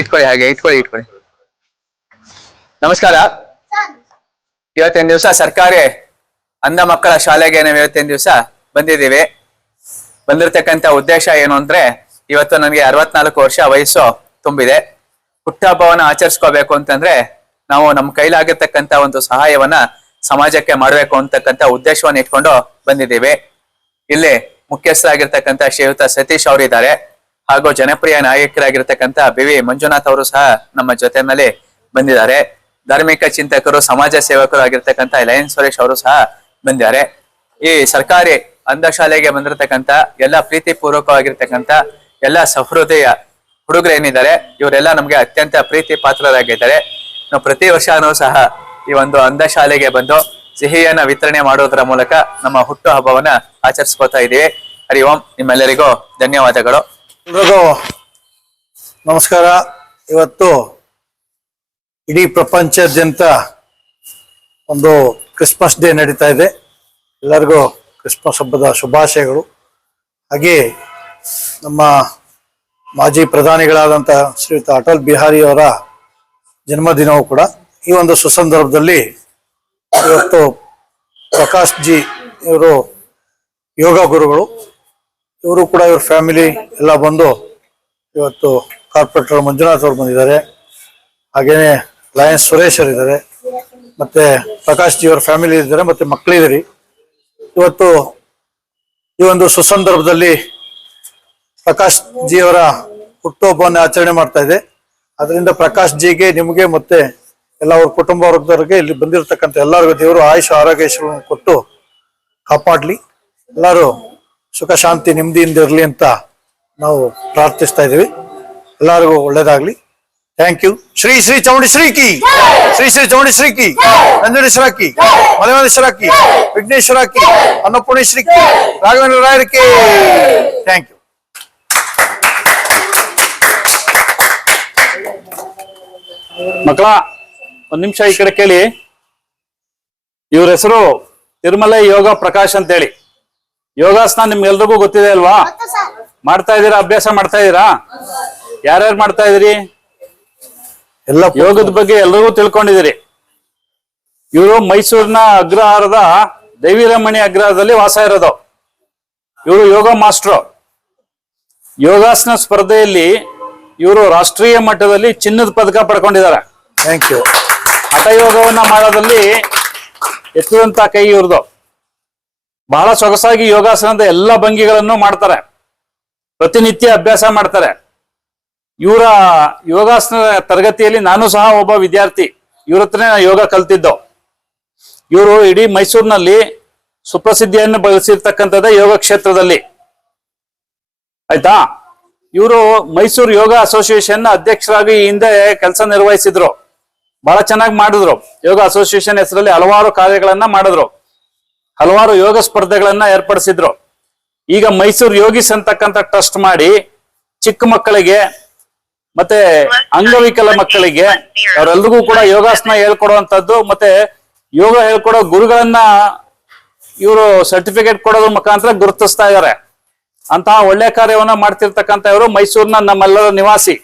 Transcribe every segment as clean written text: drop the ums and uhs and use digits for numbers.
ಇಟ್ಕೊಳ್ಳಿ, ಹಾಗೆ ಇಟ್ಕೊಳ್ಳಿ. ನಮಸ್ಕಾರ. ಇವತ್ತಿನ ದಿವಸ ಸರ್ಕಾರಿ ಅಂಧ ಮಕ್ಕಳ ಶಾಲೆಗೆ ನಾವು ಇವತ್ತಿನ ದಿವಸ ಬಂದಿದ್ದೀವಿ. ಬಂದಿರತಕ್ಕಂತ ಉದ್ದೇಶ ಏನು ಅಂದ್ರೆ, ಇವತ್ತು ನನಗೆ 64 ವರ್ಷ ವಯಸ್ಸು ತುಂಬಿದೆ. ಹುಟ್ಟುಹಬ್ಬವನ್ನ ಆಚರಿಸ್ಕೋಬೇಕು ಅಂತಂದ್ರೆ ನಾವು ನಮ್ಮ ಕೈಲಾಗಿರ್ತಕ್ಕಂತ ಒಂದು ಸಹಾಯವನ್ನ ಸಮಾಜಕ್ಕೆ ಮಾಡಬೇಕು ಅಂತಕ್ಕಂಥ ಉದ್ದೇಶವನ್ನು ಇಟ್ಕೊಂಡು ಬಂದಿದ್ದೀವಿ. ಇಲ್ಲಿ ಮುಖ್ಯಸ್ಥರಾಗಿರ್ತಕ್ಕಂಥ ಶ್ರೀಯುತ ಸತೀಶ್ ಅವರಿದ್ದಾರೆ, ಹಾಗೂ ಜನಪ್ರಿಯ ನಾಯಕರಾಗಿರ್ತಕ್ಕಂಥ BV ಮಂಜುನಾಥ್ ಅವರು ಸಹ ನಮ್ಮ ಜೊತೆನಲ್ಲಿ ಬಂದಿದ್ದಾರೆ. ಧಾರ್ಮಿಕ ಚಿಂತಕರು, ಸಮಾಜ ಸೇವಕರು ಆಗಿರ್ತಕ್ಕಂಥ ಲಯನ್ ಸುರೇಶ್ ಅವರು ಸಹ ಬಂದಿದ್ದಾರೆ. ಈ ಸರ್ಕಾರಿ ಅಂಧ ಶಾಲೆಗೆ ಬಂದಿರತಕ್ಕಂಥ ಎಲ್ಲ ಪ್ರೀತಿ ಪೂರ್ವಕವಾಗಿರ್ತಕ್ಕಂಥ ಎಲ್ಲ ಸಹೃದಯ ಹುಡುಗರು ಏನಿದ್ದಾರೆ, ಇವರೆಲ್ಲ ನಮ್ಗೆ ಅತ್ಯಂತ ಪ್ರೀತಿ ಪಾತ್ರರಾಗಿದ್ದಾರೆ. ನಾವು ಪ್ರತಿ ವರ್ಷನೂ ಸಹ ಈ ಒಂದು ಅಂಧ ಶಾಲೆಗೆ ಬಂದು ಸಿಹಿಯನ್ನ ವಿತರಣೆ ಮಾಡೋದ್ರ ಮೂಲಕ ನಮ್ಮ ಹುಟ್ಟು ಹಬ್ಬವನ್ನ ಆಚರಿಸ್ಕೋತಾ ಇದ್ದೀವಿ. ಹರಿ ಓಂ. ನಿಮ್ಮೆಲ್ಲರಿಗೂ ಧನ್ಯವಾದಗಳು. ಎಲ್ರಿಗೂ ನಮಸ್ಕಾರ. ಇವತ್ತು ಇಡೀ ಪ್ರಪಂಚದಾದ್ಯಂತ ಒಂದು ಕ್ರಿಸ್ಮಸ್ ಡೇ ನಡೀತಾ ಇದೆ. ಎಲ್ಲರಿಗೂ ಕ್ರಿಸ್ಮಸ್ ಹಬ್ಬದ ಶುಭಾಶಯಗಳು. ಹಾಗೆ ನಮ್ಮ ಮಾಜಿ ಪ್ರಧಾನಿಗಳಾದಂಥ ಶ್ರೀಯುತ ಅಟಲ್ ಬಿಹಾರಿ ಅವರ ಜನ್ಮದಿನವೂ ಕೂಡ. ಈ ಒಂದು ಸುಸಂದರ್ಭದಲ್ಲಿ ಇವತ್ತು ಪ್ರಕಾಶ್ ಜಿ ಇವರು ಯೋಗ ಗುರುಗಳು, ಇವರು ಕೂಡ ಇವ್ರ ಫ್ಯಾಮಿಲಿ ಎಲ್ಲ ಬಂದು ಇವತ್ತು ಕಾರ್ಪೊರೇಟರ್ ಮಂಜುನಾಥ್ ಅವರು ಬಂದಿದ್ದಾರೆ. ಹಾಗೇನೆ ಲಯನ್ಸ್ ಸುರೇಶ್ ಅವರು ಇದ್ದಾರೆ, ಮತ್ತೆ ಪ್ರಕಾಶ್ ಜಿ ಅವ್ರ ಫ್ಯಾಮಿಲಿ ಇದ್ದಾರೆ, ಮತ್ತೆ ಮಕ್ಕಳಿದ್ದೀರಿ. ಇವತ್ತು ಈ ಒಂದು ಸುಸಂದರ್ಭದಲ್ಲಿ ಪ್ರಕಾಶ್ ಜಿ ಅವರ ಹುಟ್ಟುಹಬ್ಬವನ್ನು ಆಚರಣೆ ಮಾಡ್ತಾ ಇದೆ. ಅದರಿಂದ ಪ್ರಕಾಶ್ ಜಿಗೆ, ನಿಮಗೆ ಮತ್ತೆ ಎಲ್ಲ ಅವ್ರ ಕುಟುಂಬ ವರ್ಗದವರಿಗೆ, ಇಲ್ಲಿ ಬಂದಿರತಕ್ಕಂಥ ಎಲ್ಲರಿಗೂ ದೇವರು ಆಯುಷ ಆರೋಗ್ಯವನ್ನು ಕೊಟ್ಟು ಕಾಪಾಡ್ಲಿ, ಎಲ್ಲರೂ ಸುಖ ಶಾಂತಿ ನೆಮ್ಮದಿಯಿಂದ ಇರಲಿ ಅಂತ ನಾವು ಪ್ರಾರ್ಥಿಸ್ತಾ ಇದ್ದೀವಿ. ಎಲ್ಲರಿಗೂ ಒಳ್ಳೇದಾಗ್ಲಿ. Thank you. ಶ್ರೀ ಶ್ರೀ ಚಾಮುಂಡೇಶ್ವರಿ ಕಿ, ಶ್ರೀ ಶ್ರೀ ಚಾಮುಂಡೇಶ್ವರಿ ಕಿ, ನಂಜನೇಶ್ವರ ಕಿ, ಮಲೆಮಹದೇಶ್ವರ ಕಿ, ವಿಘ್ನೇಶ್ವರ ಕಿ, ಅನ್ನಪೂರ್ಣೇಶ್ವರಿ ಕಿ, ರಾಘವೇಂದ್ರ ರಾಯರ ಕಿ. Thank you. ಮಕ್ಕಳ ಒಂದ್ ನಿಮಿಷ ಈ ಕಡೆ ಕೇಳಿ. ಇವ್ರ ಹೆಸರು ತಿರುಮಲೆ ಯೋಗ ಪ್ರಕಾಶ್ ಅಂತ ಹೇಳಿ. ಯೋಗಾಸನ ನಿಮ್ಗೆಲ್ರಿಗೂ ಗೊತ್ತಿದೆ ಅಲ್ವಾ? ಮಾಡ್ತಾ ಇದ್ದೀರಾ? ಅಭ್ಯಾಸ ಮಾಡ್ತಾ ಇದ್ದೀರಾ? ಯಾರ್ಯಾರು ಮಾಡ್ತಾ ಇದೀರಿ? ಎಲ್ಲ ಯೋಗದ ಬಗ್ಗೆ ಎಲ್ರಿಗೂ ತಿಳ್ಕೊಂಡಿದ್ದೀರಿ. ಇವರು ಮೈಸೂರಿನ ಅಗ್ರಹಾರದ ದೇವಿರಮಣಿ ಅಗ್ರಹಾರದಲ್ಲಿ ವಾಸ ಇರೋದು. ಇವರು ಯೋಗ ಮಾಸ್ಟ್ರು. ಯೋಗಾಸನ ಸ್ಪರ್ಧೆಯಲ್ಲಿ ಇವರು ರಾಷ್ಟ್ರೀಯ ಮಟ್ಟದಲ್ಲಿ ಚಿನ್ನದ ಪದಕ ಪಡ್ಕೊಂಡಿದ್ದಾರೆ. Thank you. ಹಠಯೋಗವನ್ನ ಮಾಡೋದಲ್ಲಿ ಎತ್ತುವಂತ ಕೈ ಇವ್ರದು. ಬಹಳ ಸೊಗಸಾಗಿ ಯೋಗಾಸನದ ಎಲ್ಲ ಭಂಗಿಗಳನ್ನು ಮಾಡ್ತಾರೆ. ಪ್ರತಿನಿತ್ಯ ಅಭ್ಯಾಸ ಮಾಡ್ತಾರೆ. ಇವರ ಯೋಗಾಸನ ತರಗತಿಯಲ್ಲಿ ನಾನು ಸಹ ಒಬ್ಬ ವಿದ್ಯಾರ್ಥಿ. ಇವ್ರ ಹತ್ರನೇ ಯೋಗ ಕಲ್ತಿದ್ದು. ಇವರು ಇಡೀ ಮೈಸೂರಿನಲ್ಲಿ ಸುಪ್ರಸಿದ್ಧಿಯನ್ನು ಬಳಸಿರ್ತಕ್ಕಂಥದ್ದೇ ಯೋಗ ಕ್ಷೇತ್ರದಲ್ಲಿ. ಆಯ್ತಾ? ಇವರು ಮೈಸೂರು ಯೋಗ ಅಸೋಸಿಯೇಷನ್ ಅಧ್ಯಕ್ಷರಾಗಿ ಹಿಂದೆ ಕೆಲಸ ನಿರ್ವಹಿಸಿದ್ರು. ಬಹಳ ಚೆನ್ನಾಗಿ ಮಾಡಿದ್ರು. ಯೋಗ ಅಸೋಸಿಯೇಷನ್ ಹೆಸರಲ್ಲಿ ಹಲವಾರು ಕಾರ್ಯಗಳನ್ನ ಮಾಡಿದ್ರು. ಹಲವಾರು ಯೋಗ ಸ್ಪರ್ಧೆಗಳನ್ನ ಏರ್ಪಡಿಸಿದ್ರು. ಈಗ ಮೈಸೂರು ಯೋಗಿಸ್ ಅಂತಕ್ಕಂಥ ಟ್ರಸ್ಟ್ ಮಾಡಿ ಚಿಕ್ಕ ಮಕ್ಕಳಿಗೆ ಮತ್ತೆ ಅಂಗವಿಕಲ ಮಕ್ಕಳಿಗೆ ಅವರೆಲ್ರಿಗೂ ಕೂಡ ಯೋಗಾಸನ ಹೇಳ್ಕೊಡುವಂತದ್ದು, ಮತ್ತೆ ಯೋಗ ಹೇಳ್ಕೊಡೋ ಗುರುಗಳನ್ನ ಇವರು ಸರ್ಟಿಫಿಕೇಟ್ ಕೊಡೋದ್ರ ಮುಖಾಂತರ ಗುರುತಿಸ್ತಾ ಇದ್ದಾರೆ. ಅಂತಹ ಒಳ್ಳೆ ಕಾರ್ಯವನ್ನ ಮಾಡ್ತಿರ್ತಕ್ಕಂಥ ಇವರು ಮೈಸೂರಿನ ನಮ್ಮೆಲ್ಲರ ನಿವಾಸಿ.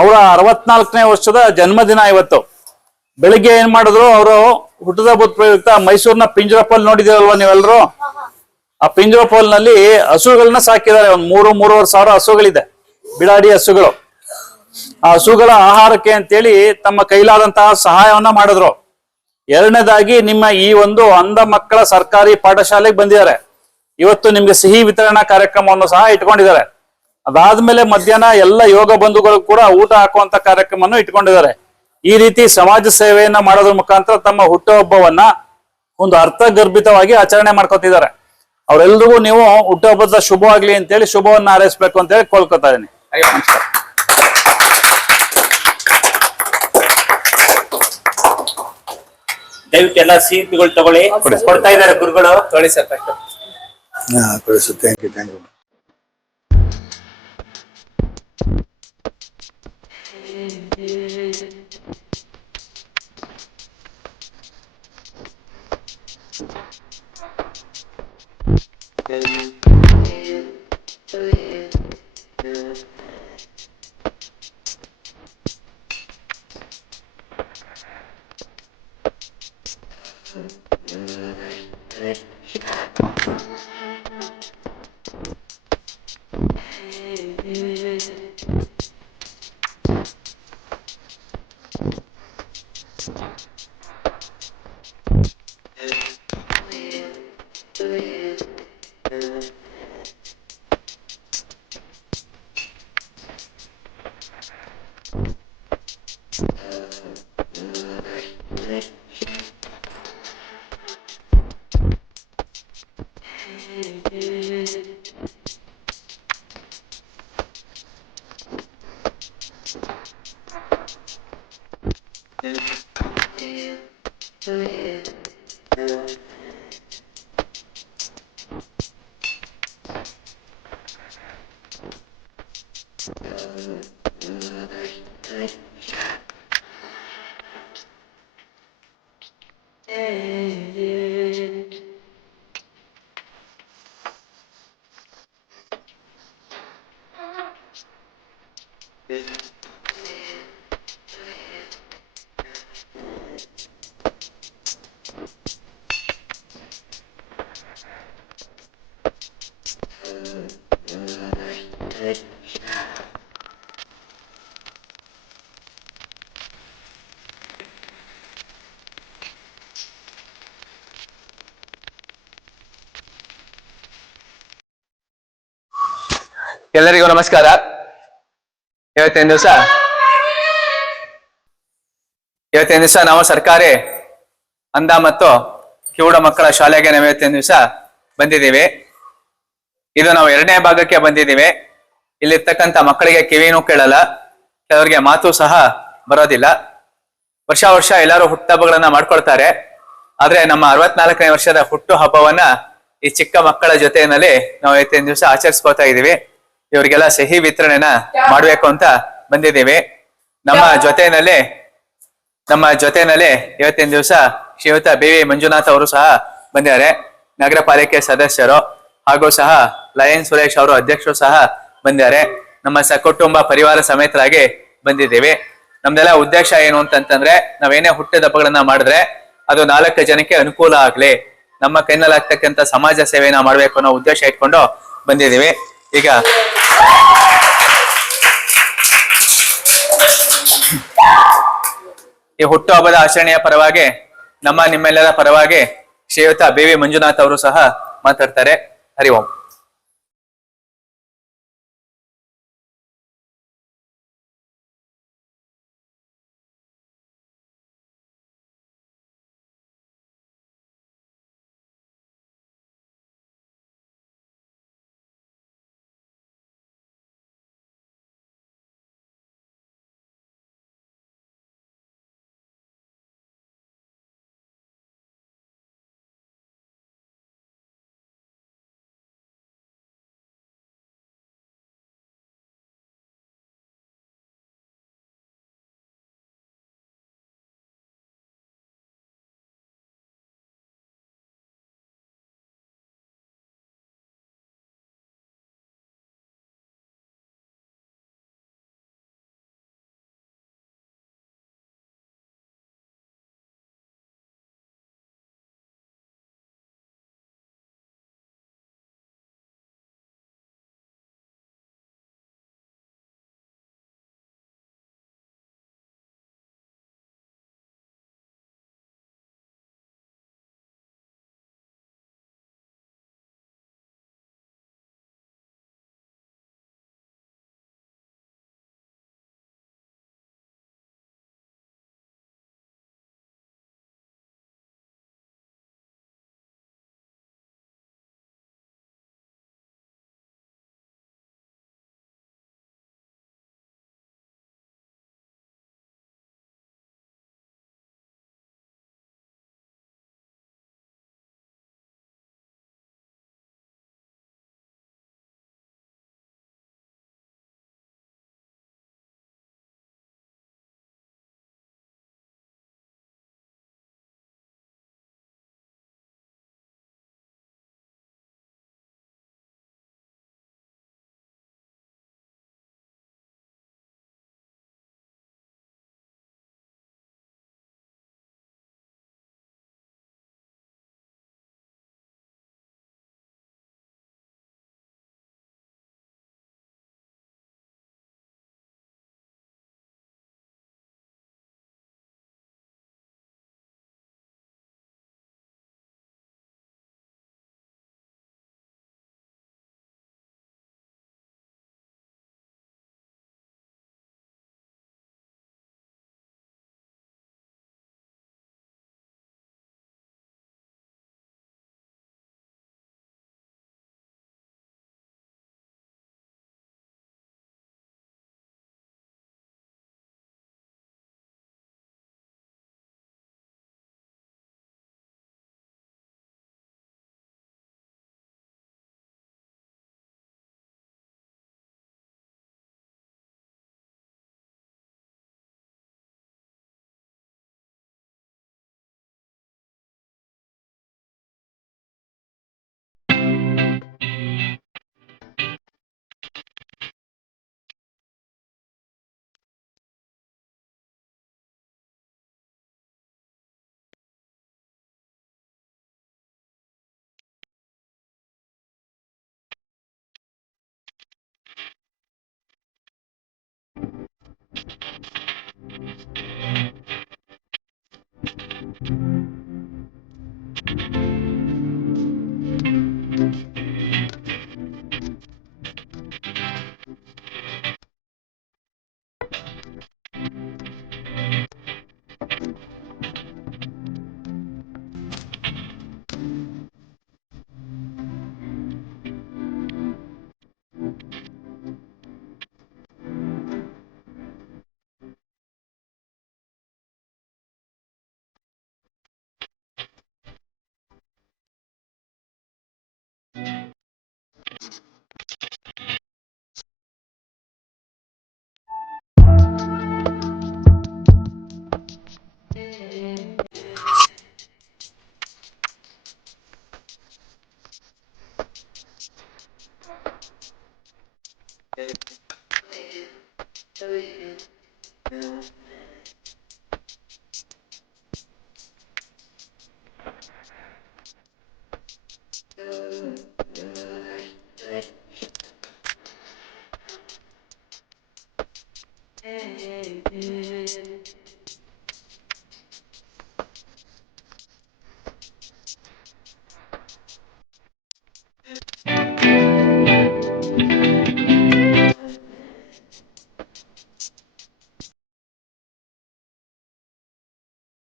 ಅವರ 64ನೇ ವರ್ಷದ ಜನ್ಮದಿನ ಇವತ್ತು. ಬೆಳಿಗ್ಗೆ ಏನ್ ಮಾಡಿದ್ರು, ಅವರು ಹುಟ್ಟದ ಪ್ರಯುಕ್ತ ಮೈಸೂರಿನ ಪಿಂಜರಪೋಲ್ ನೋಡಿದಿರಲ್ವಾ ನೀವೆಲ್ಲರೂ? ಆ ಪಿಂಜರಪೋಲ್ ನಲ್ಲಿ ಹಸುಗಳನ್ನ ಸಾಕಿದ್ದಾರೆ. ಒಂದ್ 3-3.5 ಸಾವಿರ ಹಸುಗಳಿದೆ, ಬಿಡಾಡಿ ಹಸುಗಳು. ಆ ಹಸುಗಳ ಆಹಾರಕ್ಕೆ ಅಂತೇಳಿ ತಮ್ಮ ಕೈಲಾದಂತಹ ಸಹಾಯವನ್ನ ಮಾಡಿದ್ರು. ಎರಡನೇದಾಗಿ ನಿಮ್ಮ ಈ ಒಂದು ಅಂಧ ಮಕ್ಕಳ ಸರ್ಕಾರಿ ಪಾಠಶಾಲೆಗೆ ಬಂದಿದ್ದಾರೆ. ಇವತ್ತು ನಿಮ್ಗೆ ಸಿಹಿ ವಿತರಣಾ ಕಾರ್ಯಕ್ರಮವನ್ನು ಸಹ ಇಟ್ಕೊಂಡಿದ್ದಾರೆ. ಅದಾದ್ಮೇಲೆ ಮಧ್ಯಾಹ್ನ ಎಲ್ಲ ಯೋಗ ಬಂಧುಗಳು ಕೂಡ ಊಟ ಹಾಕುವಂತ ಕಾರ್ಯಕ್ರಮವನ್ನು ಇಟ್ಕೊಂಡಿದ್ದಾರೆ. ಈ ರೀತಿ ಸಮಾಜ ಸೇವೆಯನ್ನ ಮಾಡೋದ್ರ ಮುಖಾಂತರ ತಮ್ಮ ಹುಟ್ಟುಹಬ್ಬವನ್ನ ಒಂದು ಅರ್ಥಗರ್ಭಿತವಾಗಿ ಆಚರಣೆ ಮಾಡ್ಕೊತಿದ್ದಾರೆ. ಅವರೆಲ್ರಿಗೂ ನೀವು ಹುಟ್ಟುಹಬ್ಬದ ಶುಭವಾಗ್ಲಿ ಅಂತೇಳಿ ಶುಭವನ್ನ ಹಾರೈಸ್ಬೇಕು ಅಂತ ಹೇಳಿ ಕೋಲ್ಕೊತಾ ಇದೀನಿ. ನಮಸ್ಕಾರ. ದಯವಿಟ್ಟು ಎಲ್ಲ ಸಿಹಿಗಳು ತಗೊಳ್ಳಿ, ಕೊಡ್ತಾ ಇದ್ದಾರೆ ಗುರುಗಳು. ತೊಳಿ ಸರ್ ಫಸ್ಟ್. ಕಳಿಸು. Thank you, thank you. ಎಲ್ಲರಿಗೂ ನಮಸ್ಕಾರ. ಇವತ್ತಿನ ದಿವಸ ನಾವು ಸರ್ಕಾರಿ ಅಂಧ ಮತ್ತು ಕಿವುಡ ಮಕ್ಕಳ ಶಾಲೆಗೆ ನಾವು ಇವತ್ತಿನ ದಿವಸ ಬಂದಿದ್ದೀವಿ. ಇದು ನಾವು 2ನೇ ಭಾಗಕ್ಕೆ ಬಂದಿದ್ದೀವಿ. ಇಲ್ಲಿರ್ತಕ್ಕಂಥ ಮಕ್ಕಳಿಗೆ ಕಿವಿನೂ ಕೇಳಲ್ಲ, ಕೆಲವರಿಗೆ ಮಾತು ಸಹ ಬರೋದಿಲ್ಲ. ವರ್ಷ ಎಲ್ಲರೂ ಹುಟ್ಟುಹಬ್ಬಗಳನ್ನ ಮಾಡ್ಕೊಳ್ತಾರೆ. ಆದ್ರೆ ನಮ್ಮ 64ನೇ ವರ್ಷದ ಹುಟ್ಟು ಹಬ್ಬವನ್ನ ಈ ಚಿಕ್ಕ ಮಕ್ಕಳ ಜೊತೆಯಲ್ಲಿ ನಾವು ಇವತ್ತಿನ ದಿವಸ ಆಚರಿಸ್ಕೋತಾ ಇದೀವಿ. ಇವರಿಗೆಲ್ಲ ಸಿಹಿ ವಿತರಣೆನ ಮಾಡ್ಬೇಕು ಅಂತ ಬಂದಿದ್ದೀವಿ. ನಮ್ಮ ಜೊತೆನಲ್ಲಿ ಇವತ್ತಿನ ದಿವಸ ಶ್ರೀಯುತ BV ಮಂಜುನಾಥ್ ಅವರು ಸಹ ಬಂದಿದ್ದಾರೆ. ನಗರ ಪಾಲಿಕೆ ಸದಸ್ಯರು ಹಾಗೂ ಸಹ ಲಯನ್ ಸುರೇಶ್ ಅವರು ಅಧ್ಯಕ್ಷರು ಸಹ ಬಂದಿದ್ದಾರೆ. ನಮ್ಮ ಸಕುಟುಂಬ ಪರಿವಾರ ಸಮೇತರಾಗಿ ಬಂದಿದ್ದೀವಿ. ನಮ್ದೆಲ್ಲ ಉದ್ದೇಶ ಏನು ಅಂತಂತಂದ್ರೆ, ನಾವೇನೇ ಹುಟ್ಟಿದ ಹಬ್ಬಗಳನ್ನ ಮಾಡಿದ್ರೆ ಅದು 4 ಜನಕ್ಕೆ ಅನುಕೂಲ ಆಗ್ಲಿ, ನಮ್ಮ ಕೈನಲ್ಲಾಗ್ತಕ್ಕಂಥ ಸಮಾಜ ಸೇವೆನ ಮಾಡ್ಬೇಕು ಅನ್ನೋ ಉದ್ದೇಶ ಇಟ್ಕೊಂಡು ಬಂದಿದ್ದೀವಿ. ಈಗ ಈ ಹುಟ್ಟು ಹಬ್ಬದ ಆಚರಣೆಯ ಪರವಾಗಿ ನಿಮ್ಮೆಲ್ಲರ ಪರವಾಗಿ ಶ್ರೀಯುತ BV ಮಂಜುನಾಥ್ ಅವರು ಸಹ ಮಾತಾಡ್ತಾರೆ. ಹರಿ ಓಂ.